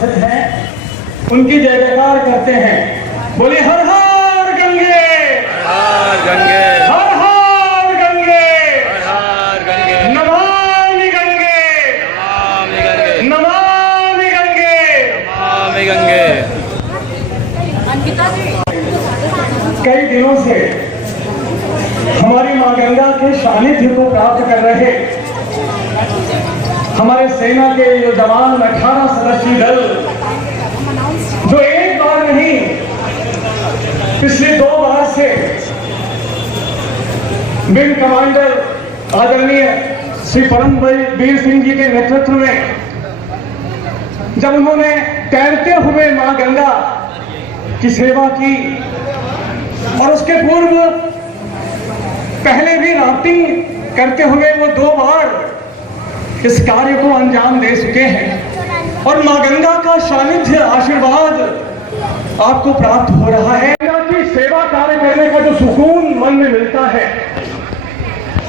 उपस्थित हैं उनकी जय जयकार करते हैं। बोले हर हर गंगे, हर गंगे, हर हर गंगे, हर गंगे, नमामि गंगे, नमामि गंगे, नमामि गंगे। नमामि गंगे। कई दिनों से हमारी मां गंगा के सानिध्य को प्राप्त कर रहे हमारे सेना के जो जवान 18 सदस्यीय दल, जो एक बार नहीं पिछले 2 बार से विंग कमांडर आदरणीय श्री परमवीर सिंह जी के नेतृत्व में जब उन्होंने तैरते हुए मां गंगा की सेवा की और उसके पूर्व पहले भी राफ्टिंग करते हुए वो 2 बार इस कार्य को अंजाम दे चुके हैं और मां गंगा का सानिध्य आशीर्वाद आपको प्राप्त हो रहा है। गंगा की सेवा कार्य करने का जो सुकून मन में मिलता है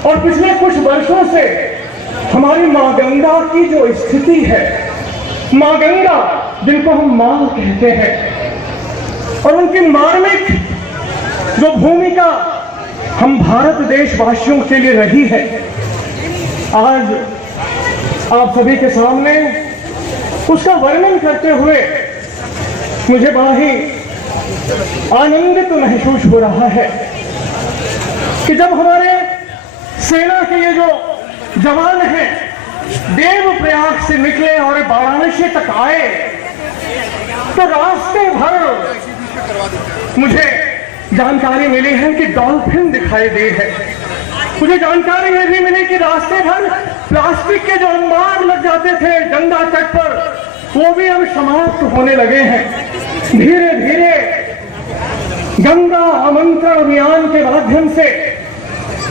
और पिछले कुछ वर्षों से हमारी मां गंगा की जो स्थिति है, मां गंगा जिनको हम मां कहते हैं और उनकी मार्मिक जो भूमिका हम भारत देशवासियों के लिए रही है, आज आप सभी के सामने उसका वर्णन करते हुए मुझे बड़ा ही आनंदित महसूस हो रहा है कि जब हमारे सेना के ये जो जवान हैं देवप्रयाग से निकले और वाराणसी तक आए तो रास्ते भर मुझे जानकारी मिली है कि डॉल्फिन दिखाई दी है। मुझे जानकारी यह भी मिली कि रास्ते भर प्लास्टिक के जो अंबार लग जाते थे गंगा तट पर, वो भी अब समाप्त होने लगे हैं। धीरे धीरे गंगा आमंत्रण अभियान के माध्यम से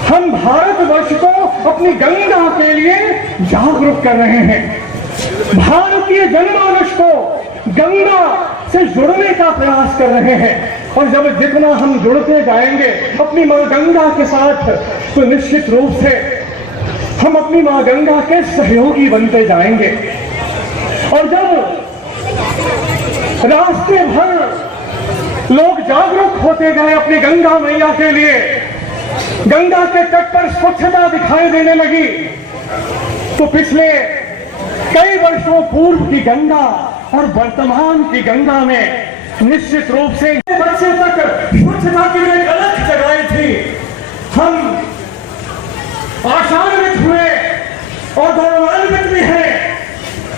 हम भारतवर्ष को अपनी गंगा के लिए जागरूक कर रहे हैं। भारतीय जनमानस को गंगा से जुड़ने का प्रयास कर रहे हैं और जब जितना हम जुड़ते जाएंगे अपनी मां गंगा के साथ तो निश्चित रूप से हम अपनी मां गंगा के सहयोगी बनते जाएंगे। और जब रास्ते भर लोग जागरूक होते गए अपनी गंगा मैया के लिए, गंगा के तट पर स्वच्छता दिखाई देने लगी, तो पिछले कई वर्षों पूर्व की गंगा और वर्तमान की गंगा में निश्चित रूप से बच्चे तक स्वच्छता की एक अलग जगह थी। हम आशान्वित हुए और गौरवान्वित भी हैं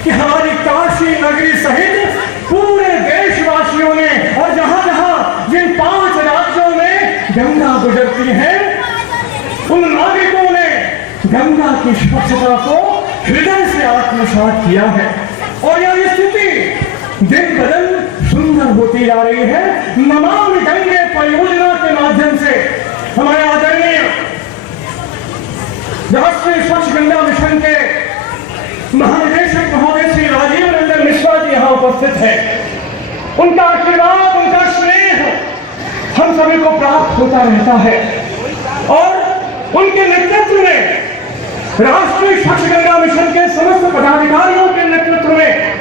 कि हमारी काशी नगरी सहित पूरे देशवासियों ने और जहां जहां जिन 5 राज्यों में गंगा गुजरती है उन नागरिकों ने गंगा की स्वच्छता को हृदय से आत्मसात किया है और यह स्थिति दिन ब दिन सुंदर होती जा रही है। नमामि गंगे परियोजना के माध्यम से हमारे आदरणीय राष्ट्रीय स्वच्छ गंगा मिशन के महानिदेशक महोदय श्री राजीव रंजन मिश्रा जी यहाँ उपस्थित हैं। उनका आशीर्वाद, उनका स्नेह हम सभी को प्राप्त होता रहता है और उनके नेतृत्व में राष्ट्रीय स्वच्छ गंगा मिशन के समस्त पदाधिकारियों के नेतृत्व में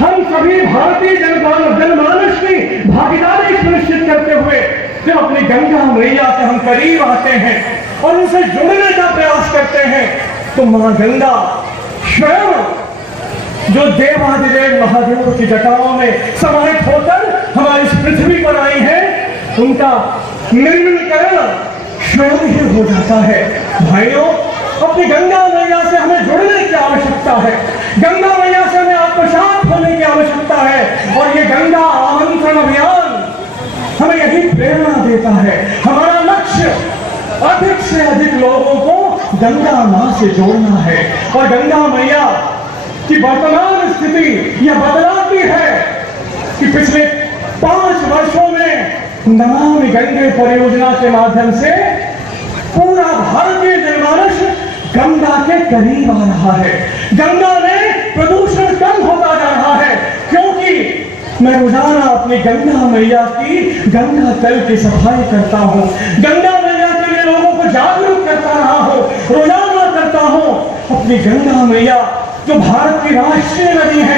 हम सभी भारतीय जनमानस की भागीदारी सुनिश्चित करते हुए जब अपनी गंगा मैया से हम करीब आते हैं और उनसे जुड़ने का प्रयास करते हैं तो मां गंगा स्वयं जो देवाधिदेव महादेव की जटाओं में समाहित होकर हमारी इस पृथ्वी पर आई है, उनका निर्मलीकरण स्वयं ही हो जाता है। भाइयों, अपनी गंगा मैया से हमें जुड़ने की आवश्यकता है, गंगा मैया से हमें आत्मसात होने की आवश्यकता है और ये गंगा आमंत्रण अभियान हमें यही प्रेरणा देता है। हमारा लक्ष्य अधिक से अधिक लोगों को गंगा मां से जोड़ना है और गंगा मैया की वर्तमान स्थिति यह बदलाती है कि पिछले 5 वर्षों में नमामि गंगे परियोजना के माध्यम से पूरा भारतीय जनमानस गंगा के करीब आ रहा है। गंगा में प्रदूषण कम होता जा रहा है क्योंकि मैं रोजाना अपनी गंगा मैया की गंगा तल की सफाई करता हूँ, गंगा मैया के लिए लोगों को जागरूक करता रहा हूँ, रोजाना करता हूँ। अपनी गंगा मैया जो भारत की राष्ट्रीय नदी है